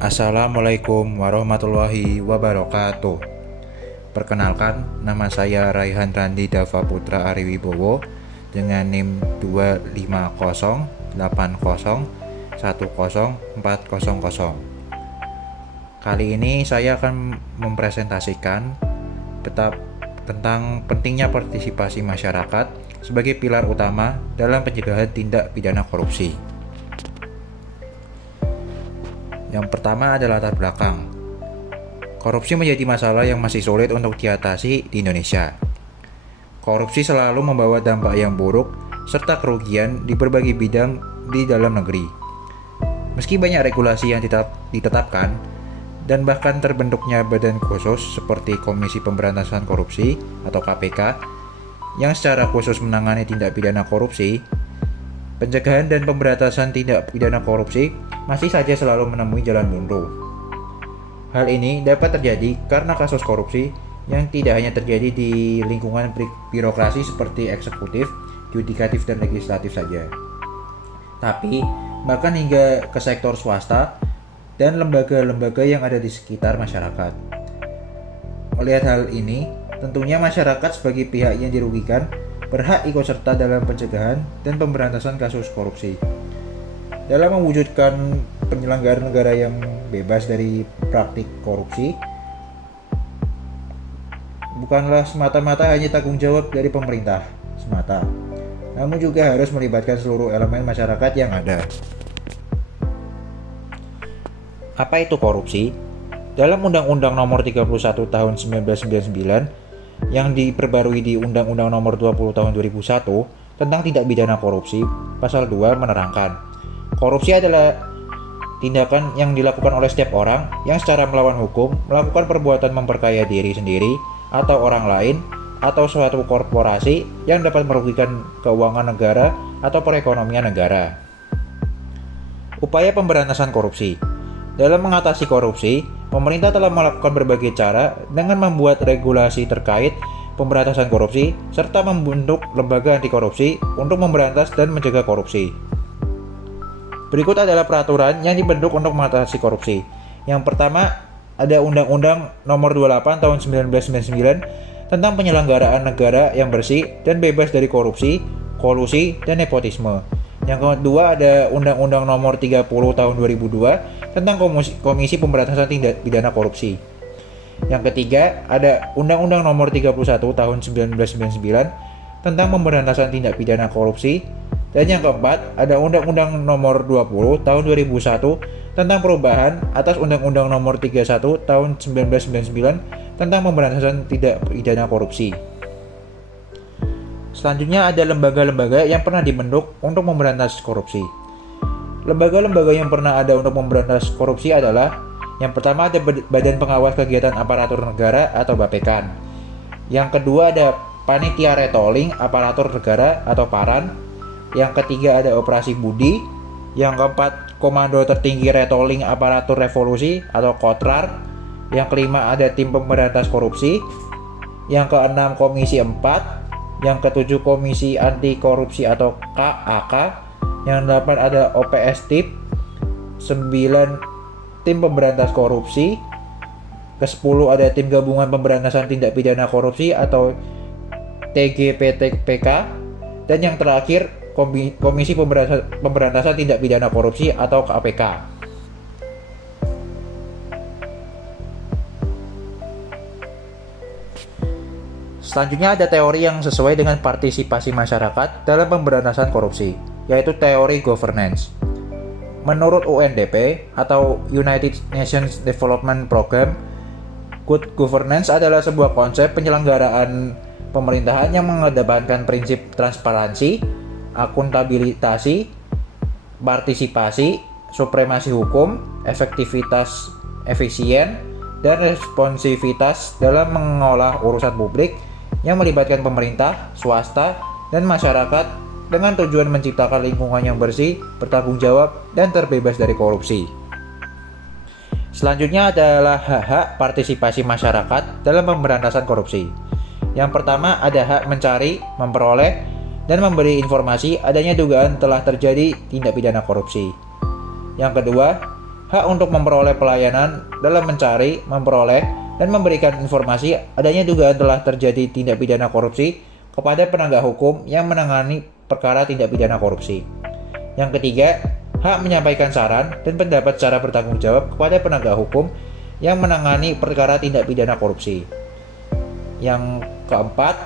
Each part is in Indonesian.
Assalamualaikum warahmatullahi wabarakatuh. Perkenalkan, nama saya Raihan Randi Dava Putra Ariwibowo dengan NIM 25080101400. Kali ini saya akan mempresentasikan tentang pentingnya partisipasi masyarakat sebagai pilar utama dalam pencegahan tindak pidana korupsi. Yang pertama adalah latar belakang. Korupsi menjadi masalah yang masih sulit untuk diatasi di Indonesia. Korupsi selalu membawa dampak yang buruk serta kerugian di berbagai bidang di dalam negeri. Meski banyak regulasi yang ditetapkan dan bahkan terbentuknya badan khusus seperti Komisi Pemberantasan Korupsi atau KPK yang secara khusus menangani tindak pidana korupsi, pencegahan dan pemberantasan tindak pidana korupsi masih saja selalu menemui jalan buntu. Hal ini dapat terjadi karena kasus korupsi yang tidak hanya terjadi di lingkungan birokrasi seperti eksekutif, yudikatif, dan legislatif saja, tapi bahkan hingga ke sektor swasta dan lembaga-lembaga yang ada di sekitar masyarakat. Melihat hal ini, tentunya masyarakat sebagai pihak yang dirugikan berhak ikut serta dalam pencegahan dan pemberantasan kasus korupsi. Dalam mewujudkan penyelenggaraan negara yang bebas dari praktik korupsi, bukanlah semata-mata hanya tanggung jawab dari pemerintah semata, namun juga harus melibatkan seluruh elemen masyarakat yang ada. Apa itu korupsi? Dalam Undang-Undang Nomor 31 Tahun 1999 yang diperbarui di Undang-Undang Nomor 20 Tahun 2001 tentang tindak pidana korupsi, Pasal 2 menerangkan, korupsi adalah tindakan yang dilakukan oleh setiap orang yang secara melawan hukum melakukan perbuatan memperkaya diri sendiri atau orang lain atau suatu korporasi yang dapat merugikan keuangan negara atau perekonomian negara. Upaya pemberantasan korupsi. Dalam mengatasi korupsi, pemerintah telah melakukan berbagai cara dengan membuat regulasi terkait pemberantasan korupsi serta membentuk lembaga anti korupsi untuk memberantas dan mencegah korupsi. Berikut adalah peraturan yang dibentuk untuk mengatasi korupsi. Yang pertama, ada Undang-Undang Nomor 28 Tahun 1999 tentang penyelenggaraan negara yang bersih dan bebas dari korupsi, kolusi, dan nepotisme. Yang kedua, ada Undang-Undang Nomor 30 Tahun 2002 tentang Komisi Pemberantasan Tindak Pidana Korupsi. Yang ketiga, ada Undang-Undang Nomor 31 Tahun 1999 tentang pemberantasan tindak pidana korupsi. Dan yang keempat, ada Undang-Undang Nomor 20 Tahun 2001 tentang perubahan atas Undang-Undang Nomor 31 Tahun 1999 tentang pemberantasan tindak pidana korupsi. Selanjutnya ada lembaga-lembaga yang pernah dibentuk untuk memberantas korupsi. Lembaga-lembaga yang pernah ada untuk memberantas korupsi adalah: yang pertama ada Badan Pengawas Kegiatan Aparatur Negara atau Bapekan. Yang kedua ada Panitia Retolling Aparatur Negara atau PARAN. Yang ketiga ada Operasi Budi. Yang keempat Komando Tertinggi Retolling Aparatur Revolusi atau Kotrar. Yang kelima ada Tim Pemberantas Korupsi. Yang keenam Komisi 4. Yang ketujuh Komisi Anti Korupsi atau KAK. Yang delapan ada OPS TIP. 9 Tim Pemberantas Korupsi. Ke-10 ada Tim Gabungan Pemberantasan Tindak Pidana Korupsi atau TGPTPK. Dan yang terakhir Komisi Pemberantasan Tindak Pidana Korupsi atau KPK. Selanjutnya ada teori yang sesuai dengan partisipasi masyarakat dalam pemberantasan korupsi, yaitu teori governance. Menurut UNDP atau United Nations Development Program, good governance adalah sebuah konsep penyelenggaraan pemerintahan yang mengedepankan prinsip transparansi, akuntabilitas, partisipasi, supremasi hukum, efektivitas, efisien, dan responsivitas dalam mengolah urusan publik yang melibatkan pemerintah, swasta, dan masyarakat dengan tujuan menciptakan lingkungan yang bersih, bertanggung jawab, dan terbebas dari korupsi. Selanjutnya adalah hak-hak partisipasi masyarakat dalam pemberantasan korupsi. Yang pertama ada hak mencari, memperoleh, dan memberi informasi adanya dugaan telah terjadi tindak pidana korupsi. Yang kedua, hak untuk memperoleh pelayanan dalam mencari, memperoleh, dan memberikan informasi adanya dugaan telah terjadi tindak pidana korupsi kepada penegak hukum yang menangani perkara tindak pidana korupsi. Yang ketiga, hak menyampaikan saran dan pendapat secara bertanggung jawab kepada penegak hukum yang menangani perkara tindak pidana korupsi. Yang keempat,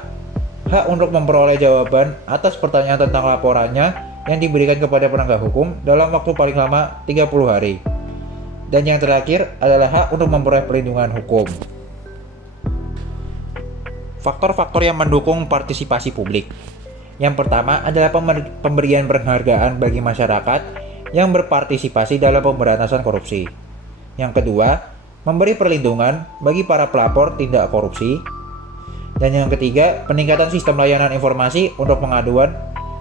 hak untuk memperoleh jawaban atas pertanyaan tentang laporannya yang diberikan kepada penegak hukum dalam waktu paling lama 30 hari. Dan yang terakhir adalah hak untuk memperoleh perlindungan hukum. Faktor-faktor yang mendukung partisipasi publik. Yang pertama adalah pemberian penghargaan bagi masyarakat yang berpartisipasi dalam pemberantasan korupsi. Yang kedua, memberi perlindungan bagi para pelapor tindak korupsi. Dan yang ketiga, peningkatan sistem layanan informasi untuk pengaduan.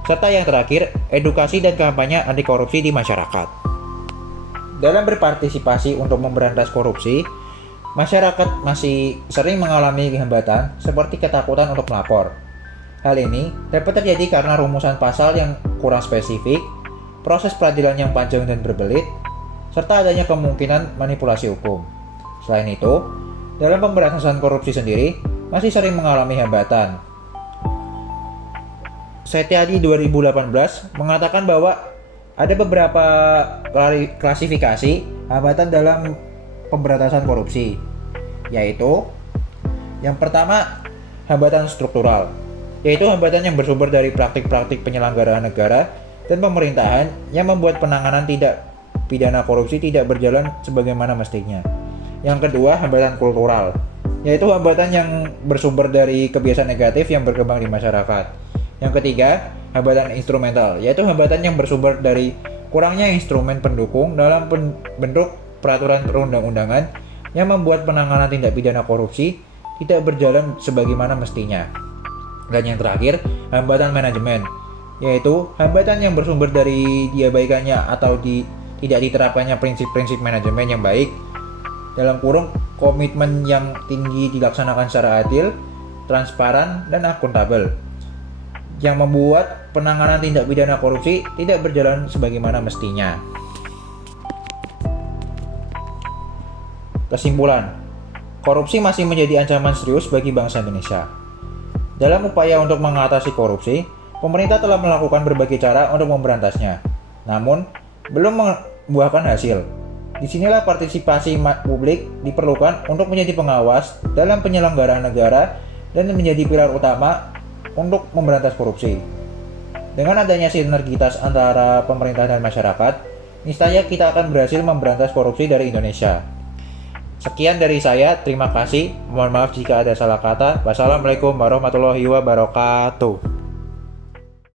Serta yang terakhir, edukasi dan kampanye anti korupsi di masyarakat. Dalam berpartisipasi untuk memberantas korupsi, masyarakat masih sering mengalami hambatan seperti ketakutan untuk melapor. Hal ini dapat terjadi karena rumusan pasal yang kurang spesifik, proses peradilan yang panjang dan berbelit, serta adanya kemungkinan manipulasi hukum. Selain itu, dalam pemberantasan korupsi sendiri masih sering mengalami hambatan. Setiadi 2018 mengatakan bahwa ada beberapa klasifikasi hambatan dalam pemberantasan korupsi, yaitu yang pertama, hambatan struktural, yaitu hambatan yang bersumber dari praktik-praktik penyelenggaraan negara dan pemerintahan yang membuat penanganan tindak pidana korupsi tidak berjalan sebagaimana mestinya. Yang kedua, hambatan kultural, yaitu hambatan yang bersumber dari kebiasaan negatif yang berkembang di masyarakat. Yang ketiga, hambatan instrumental, yaitu hambatan yang bersumber dari kurangnya instrumen pendukung dalam bentuk peraturan perundang-undangan yang membuat penanganan tindak pidana korupsi tidak berjalan sebagaimana mestinya. Dan yang terakhir, hambatan manajemen, yaitu hambatan yang bersumber dari diabaikannya atau tidak diterapkannya prinsip-prinsip manajemen yang baik, dalam kurung komitmen yang tinggi dilaksanakan secara adil, transparan, dan akuntabel, yang membuat penanganan tindak pidana korupsi tidak berjalan sebagaimana mestinya. Kesimpulan, korupsi masih menjadi ancaman serius bagi bangsa Indonesia. Dalam upaya untuk mengatasi korupsi, pemerintah telah melakukan berbagai cara untuk memberantasnya, namun belum membuahkan hasil. Disinilah partisipasi publik diperlukan untuk menjadi pengawas dalam penyelenggaraan negara dan menjadi pilar utama untuk memberantas korupsi. Dengan adanya sinergitas antara pemerintah dan masyarakat, niscaya kita akan berhasil memberantas korupsi dari Indonesia. Sekian dari saya, terima kasih. Mohon maaf jika ada salah kata. Wassalamualaikum warahmatullahi wabarakatuh.